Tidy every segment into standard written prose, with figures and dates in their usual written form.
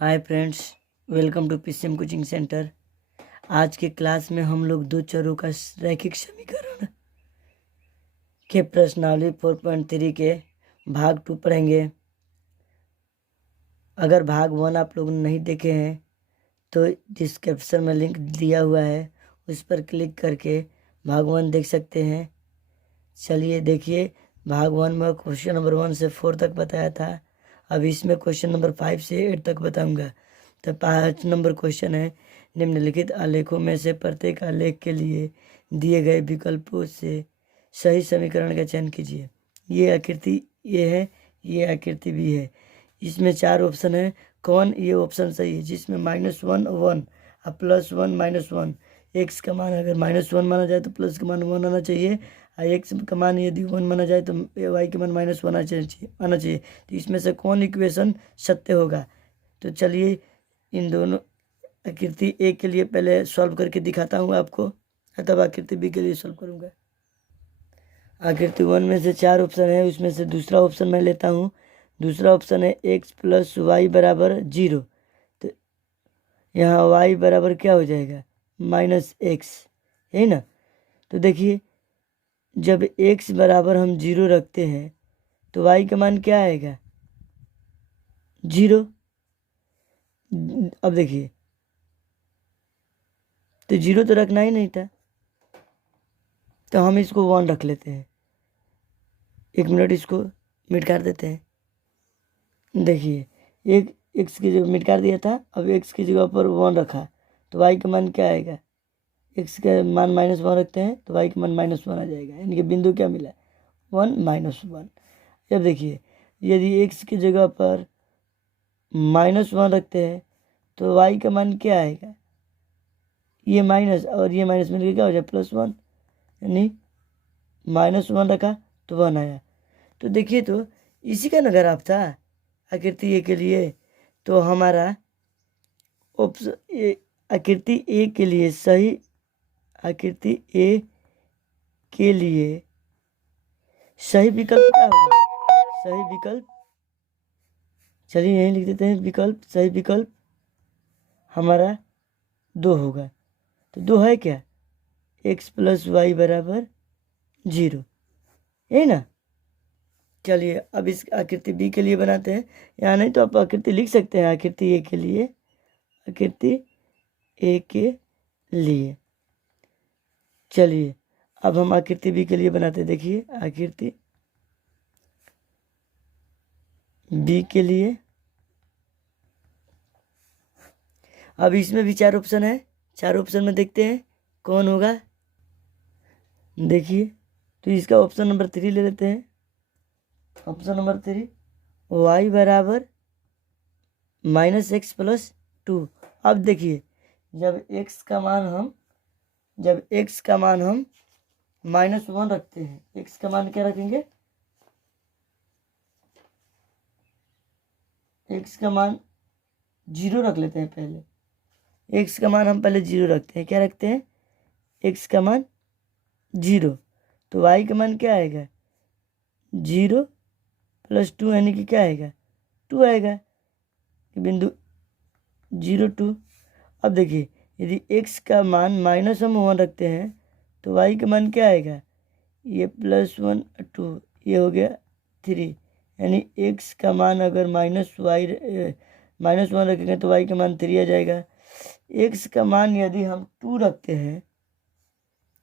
Hi friends, welcome to PCM coaching centre. आज के class में हम लोग दो चरों का रैखिक समीकरण के प्रश्नावली 4.3 के भाग 2 पढ़ेंगे। अगर भाग 1 आप लोग नहीं देखे हैं तो डिस्क्रिप्शन में लिंक दिया हुआ है, उस पर क्लिक करके भाग 1 देख सकते हैं। चलिए देखिए, भाग 1 में क्वेश्चन नंबर 1 से 4 तक बताया था। अब इसमें क्वेश्चन नंबर 5 से 8 तक बताऊंगा। तो 5 नंबर क्वेश्चन है, निम्नलिखित आलेखों में से प्रत्येक आलेख के लिए दिए गए विकल्पों से सही समीकरण का चयन कीजिए। ये आकृति ए है, ये आकृति बी है। इसमें 4 ऑप्शन है। कौन ये ऑप्शन सही है जिसमें -1 1 और +1 -1। एक्स का मान अगर -1 माना जाए तो प्लस का मान 1 आना चाहिए, और एक्स का मान यदि 1 माना जाए तो वाई का मान -1 आना चाहिए। तो इसमें से कौन इक्वेशन सत्य होगा? तो चलिए इन दोनों आकृति ए के लिए पहले सॉल्व करके दिखाता हूँ आपको, तब आकृति बी के लिए सॉल्व करूँगा। आकृति 1 में से 4 ऑप्शन है, उसमें से दूसरा ऑप्शन मैं लेता हूँ। दूसरा ऑप्शन है x + y = 0। तो यहाँ y बराबर क्या हो जाएगा? -x, है ना। तो देखिए, जब x बराबर हम 0 रखते हैं तो y का मान क्या आएगा? 0। अब देखिए, तो 0 तो रखना ही नहीं था, तो हम इसको 1 रख लेते हैं। 1 मिनट इसको मिट कर देते हैं। देखिए, एक x की जगह मिट कर दिया था, अब x की जगह पर 1 रखा, तो y का मान क्या आएगा? x का मान -1 रखते हैं तो y का मान -1 आ जाएगा, यानी कि बिंदु क्या मिला? 1 -1। अब देखिए, यदि x की जगह पर -1 रखते हैं तो y का मान क्या आएगा? ये माइनस और ये माइनस मिलकर क्या हो जाए? +1, यानी -1 रखा तो 1 आया। तो देखिए, तो इसी का नगर आप था आकृति ए के लिए। तो हमारा ऑप्शन आकृति ए के लिए सही, आकृति ए के लिए सही विकल्प क्या होगा? सही विकल्प, चलिए यहीं लिख देते हैं विकल्प। सही विकल्प हमारा 2 होगा। तो 2 है क्या? x + y = 0, है ना। चलिए अब इस आकृति बी के लिए बनाते हैं। यहाँ नहीं तो आप आकृति लिख सकते हैं आकृति ए के लिए। आकृति ए के लिए चलिए अब हम आकृति बी के लिए बनाते हैं। देखिए, आकृति बी के लिए अब इसमें भी 4 ऑप्शन है। 4 ऑप्शन में देखते हैं कौन होगा। देखिए, तो इसका ऑप्शन नंबर 3 ले लेते हैं। ऑप्शन नंबर 3, y बराबर -x + 2। अब देखिए, जब x का मान हम -1 रखते हैं, x का मान क्या रखेंगे? x का मान 0 रख लेते हैं। पहले x का मान हम पहले 0 रखते हैं। क्या रखते हैं? x का मान 0। तो y का मान क्या आएगा? 0 + 2, यानी कि क्या आएगा? 2 आएगा, बिंदु 0 2। अब देखिए, यदि x का मान -1 रखते हैं तो y का मान क्या आएगा? ये +1 2, ये हो गया 3, यानी x का मान अगर -1 रखेंगे तो y का मान 3 आ जाएगा। x का मान यदि हम 2 रखते हैं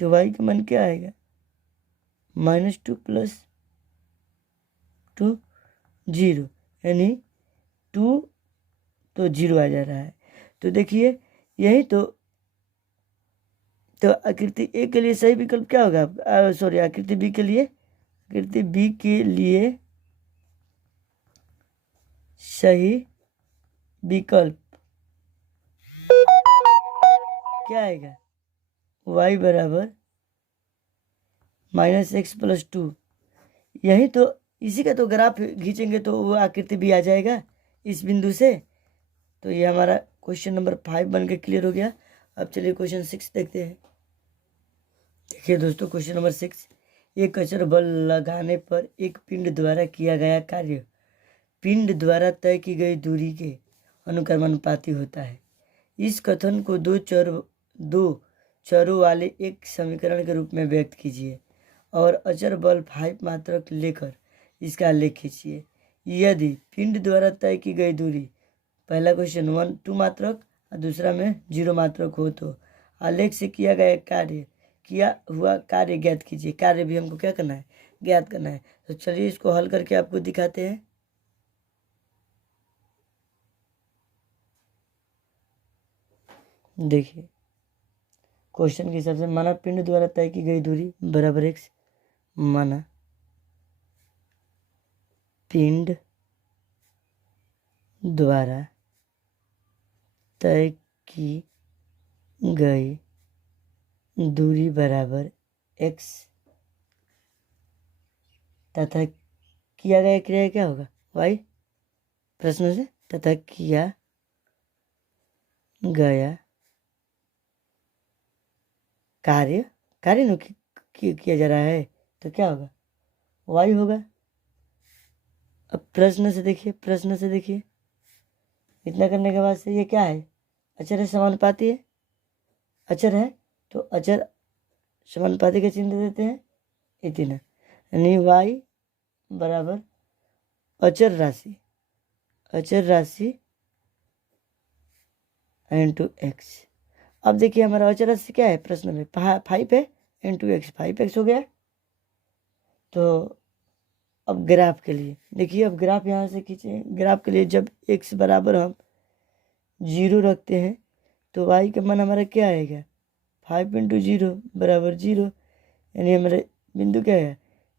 तो y का मान क्या आएगा? -2 + 2 0, यानी 2 तो 0 आ जा रहा है। तो देखिए, यही तो आकृति ए के लिए सही विकल्प क्या होगा? सॉरी, आकृति बी के लिए सही विकल्प क्या आएगा? y बराबर -x + 2। यही तो, इसी का तो ग्राफ खींचेंगे तो वो आकृति भी आ जाएगा इस बिंदु से। तो ये हमारा क्वेश्चन नंबर 5 बन के क्लियर हो गया। अब चलिए क्वेश्चन 6 देखते हैं। देखिए दोस्तों, क्वेश्चन नंबर 6, एक अचर बल लगाने पर एक पिंड द्वारा किया गया कार्य पिंड द्वारा तय की गई दूरी के अनुक्रमानुपाती होता है। इस कथन को दो चरों वाले एक समीकरण के रूप में व्यक्त कीजिए और अचर बल 5 मात्रक लेकर इसका आलेख खींचिए। यदि पिंड द्वारा तय की गई दूरी, पहला क्वेश्चन 2 मात्रक और दूसरा में 0 मात्रक हो तो आलेख से किया हुआ कार्य ज्ञात कीजिए। कार्य भी हमको क्या करना है, ज्ञात करना है। तो चलिए इसको हल करके आपको दिखाते हैं। देखिए क्वेश्चन के हिसाब से, माना पिंड द्वारा तय की गई दूरी बराबर x, माना पिंड द्वारा तय की गई दूरी बराबर x तथा किया गया क्रिया क्या होगा, y। प्रश्न से तथा किया गया कार्य न किया जा रहा है तो क्या होगा, y होगा। अब प्रश्न से देखिए, इतना करने के बाद से ये क्या है, अचर है, समानुपाती है। अचर है तो अचर समानुपाती का चिन्ह देते हैं, इतना, यानी y बराबर अचर राशि इंटू x। अब देखिए हमारा अचर राशि क्या है, प्रश्न में 5 है, इंटू x 5x हो गया। तो अब ग्राफ के लिए देखिए, अब ग्राफ यहाँ से खींचे। ग्राफ के लिए जब x बराबर हम 0 रखते हैं तो y का मान हमारा क्या आएगा, 5 इंटू 0 बराबर 0, यानी हमारे बिंदु क्या है,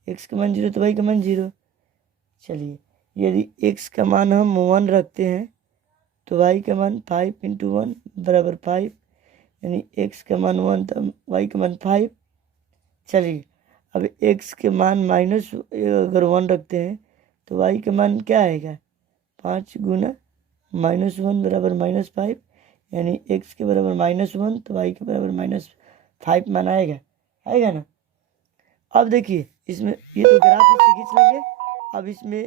x का मान 0 तो y का मान 0। चलिए यदि x का मान हम 1 रखते हैं तो y का मान 5 इंटू 1 बराबर 5, यानी x का मान 1 तो y का मान 5। चलिए अब x के मान माइनस अगर 1 रखते हैं तो y का मान क्या आएगा, 5 गुना -1 बराबर -5, यानी x के बराबर -1 तो y के बराबर -5 मान आएगा ना। अब देखिए इसमें ये तो ग्राफ इससे खींच लेंगे। अब इसमें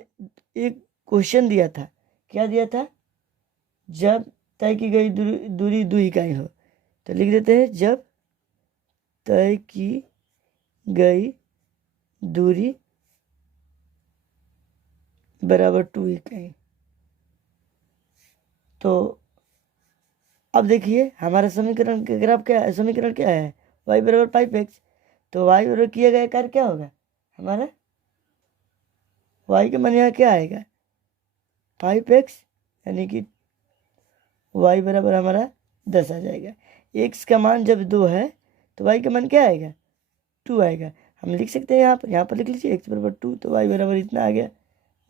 एक क्वेश्चन दिया था, क्या दिया था, जब तय की गई दूरी 2 इकाई हो, तो लिख देते हैं जब तय की गई दूरी बराबर 2 इकाई। तो अब देखिए हमारा समीकरण का ग्राफ क्या है, समीकरण क्या है, y बराबर 5x। तो y बराबर किया गया कार्य क्या होगा हमारा, y का मान यहाँ क्या आएगा 5x, यानी कि y बराबर हमारा 10 आ जाएगा। x का मान जब 2 है तो y का मान क्या आएगा, 2 आएगा। हम लिख सकते हैं यहाँ पर लिख लीजिए x बराबर 2, तो y बराबर इतना आ गया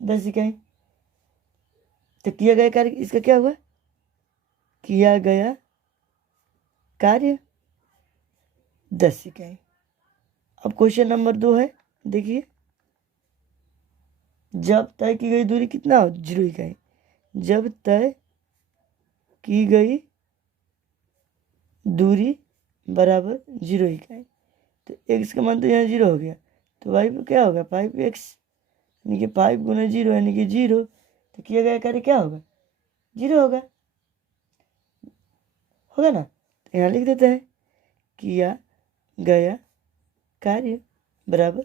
10 इकाई। तो किया गया कार्य इसका क्या हुआ, किया गया कार्य 10 इकाई। अब क्वेश्चन नंबर 2 है, देखिए जब तय की गई दूरी कितना हो, 0 इकाई। जब तय की गई दूरी बराबर 0 इकाई, तो x का मान तो यहाँ 0 हो गया, तो y पे क्या होगा 5x, यानी कि 5 गुना 0 यानी कि 0। तो किया गया कार्य क्या होगा, 0 होगा ना। तो यहाँ लिख देते हैं किया गया कार्य बराबर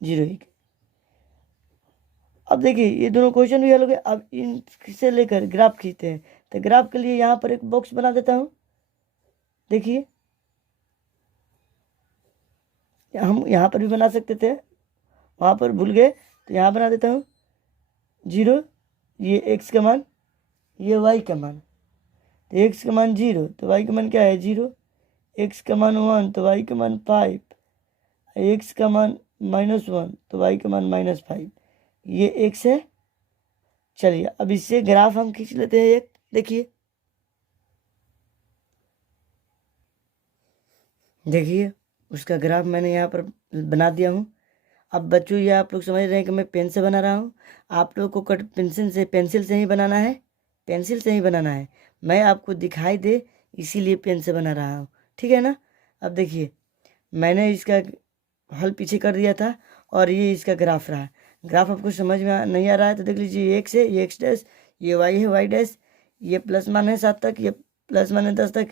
0 इकाई। अब देखिए ये दोनों क्वेश्चन भी हल हो गए। अब इनसे लेकर ग्राफ खींचते हैं। तो ग्राफ के लिए यहाँ पर एक बॉक्स बना देता हूँ, देखिए हम यहाँ पर भी बना सकते थे, वहाँ पर भूल गए तो यहाँ बना देता हूँ 0, ये x का मान, ये y का मान। तो x का मान 0 तो y का मान क्या है 0, x का मान 1 तो y का मान 5, x का मान -1 तो y का मान -5, ये x है। चलिए अब इससे ग्राफ हम खींच लेते हैं एक, देखिए उसका ग्राफ मैंने यहाँ पर बना दिया हूँ। अब बच्चों ये आप लोग समझ रहे हैं कि मैं पेन से बना रहा हूँ, आप लोग को पेंसिल से ही बनाना है, पेंसिल से ही बनाना है। मैं आपको दिखाई दे इसीलिए पेन से बना रहा हूँ, ठीक है ना। अब देखिए मैंने इसका हल पीछे कर दिया था और ये इसका ग्राफ रहा। ग्राफ आपको समझ में नहीं आ रहा है तो देख लीजिए, ये x है, ये x डैश, ये y है, y डैश, ये प्लस मान है 7 तक, ये प्लस मान है 10 तक,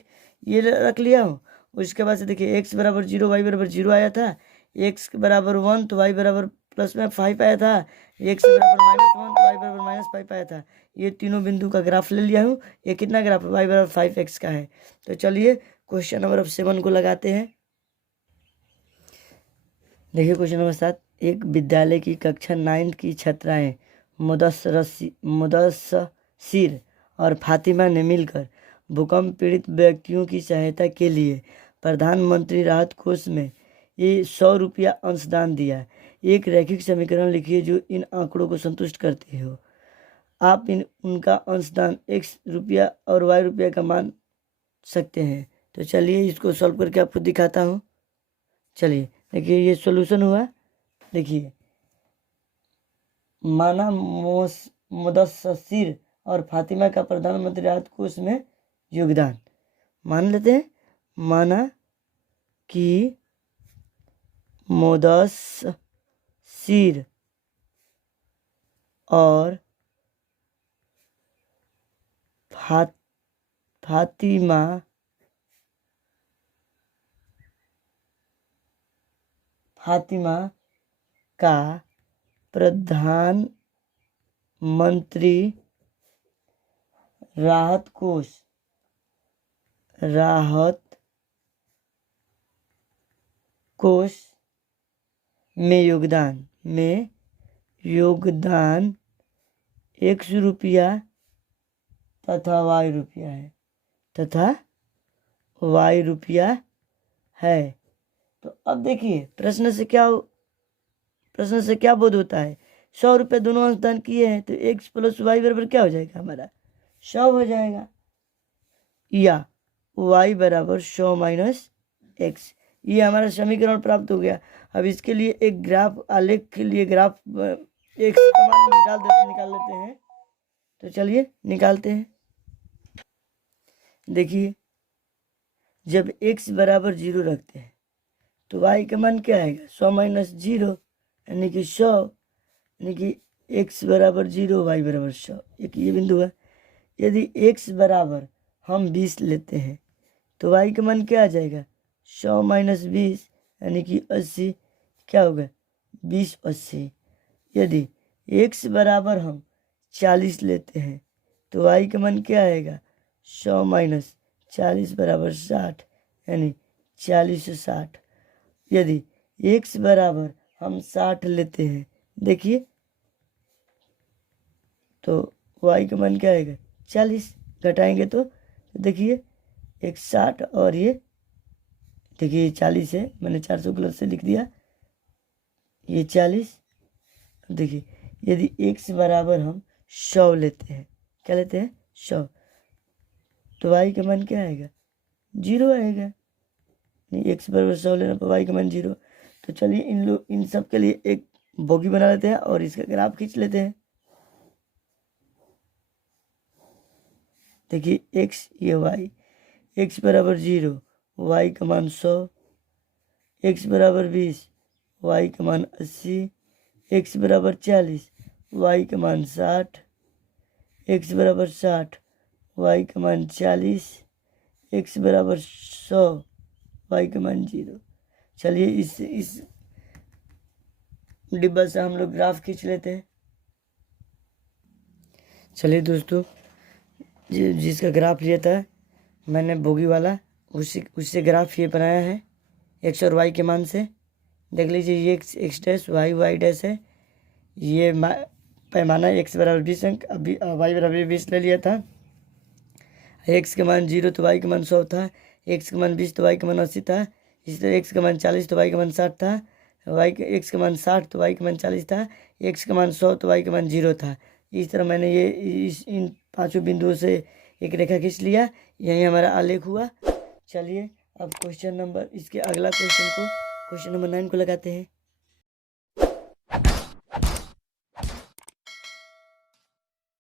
ये रख लिया हूँ। उसके बाद से देखिए एक्स बराबर 0, वाई बराबर 0 आया था, एक्स बराबर 1 तो वाई बराबर प्लस में 5 आया था, एक्स बराबर -1 तो वाई बराबर -5 आया था। ये तीनों बिंदु का ग्राफ ले लिया हूँ। ये कितना ग्राफ है? वाई बराबर 5x का है। तो चलिए क्वेश्चन नंबर 7 को लगाते हैं। देखिए क्वेश्चन नंबर 7, एक विद्यालय की कक्षा 9 की छात्राएं मुदस्सिर और फातिमा ने मिलकर भूकंप पीड़ित व्यक्तियों की सहायता के लिए प्रधानमंत्री राहत कोष में ये 100 रुपया अंशदान दिया। एक रैखिक समीकरण लिखिए जो इन आंकड़ों को संतुष्ट करते हो। आप उनका अंशदान x रुपया और y रुपया का मान सकते हैं। तो चलिए इसको सॉल्व करके आपको दिखाता हूँ। चलिए देखिए ये सॉल्यूशन हुआ। देखिए माना मुदस्सिर और फातिमा का प्रधानमंत्री राहत कोष में योगदान। मान लेते हैं, माना कि मुदस्सिर और फातिमा का प्रधानमंत्री राहत कोष में योगदान x रुपया तथा y रुपया है। तो अब देखिए प्रश्न से क्या बोध होता है? 100 रुपये दोनों अंशदान किए हैं तो x प्लस वाई बराबर क्या हो जाएगा? हमारा 100 हो जाएगा, या y बराबर 100 माइनस एक्स। ये हमारा समीकरण प्राप्त हो गया। अब इसके लिए एक ग्राफ आलेख के लिए ग्राफ एक्स का मान निकाल लेते हैं। तो चलिए निकालते हैं। देखिए जब x बराबर 0 रखते हैं तो y का मान क्या आएगा? 100 माइनस 0 यानी कि 100, यानी कि x बराबर 0 y बराबर 100। एक ये बिंदु है। यदि x बराबर हम 20 लेते हैं तो y का मान क्या आ जाएगा? 100 माइनस 20 यानी कि 80। क्या होगा? 20 80। यदि x बराबर हम 40 लेते हैं तो y का मान क्या आएगा? 100 माइनस 40 बराबर 60 यानी 40 60। यदि x बराबर हम 60 लेते हैं, देखिए तो y का मान क्या आएगा? 40। घटाएंगे तो देखिए एक 60 और ये देखिए 40 है, मैंने 400 गलत से लिख दिया, ये 40। देखिए यदि x बराबर हम 100 लेते हैं, क्या लेते हैं? 100, तो y का मान क्या आएगा? 0 आएगा। x बराबर 100 लेने पर y का मान 0। तो चलिए इन सब के लिए एक बोगी बना लेते हैं और इसका ग्राफ खींच लेते हैं। देखिए x ये y, x बराबर 0, y का मान 100, x बराबर 20, y का मान 80, x बराबर 40, y का मान 60, x बराबर 60, y का मान 40, x बराबर 100, y का मान 0। चलिए इस डिब्बा से हम लोग ग्राफ खींच लेते हैं। चलिए दोस्तों, जिसका ग्राफ लिया था मैंने बोगी वाला, उससे ग्राफ ये बनाया है x और y के मान से। देख लीजिए ये x डैश y डैश है। ये पैमाना x बराबर 20 अंक, अभी y बराबर 20 ले लिया था। x के मान 0 तो y के मान 100 था, x के मान 20 तो y के मान 80 था, इसी तरह x के मान 40 तो y के मान 60 था, x के मान 60 तो y के मान 40 था, x के मान 100 तो y के मान 0 था। इस तरह मैंने ये इन 5 बिंदुओं से एक रेखा खींच लिया। यही हमारा आलेख हुआ। चलिए अब इसके अगला क्वेश्चन नंबर 9 को लगाते हैं।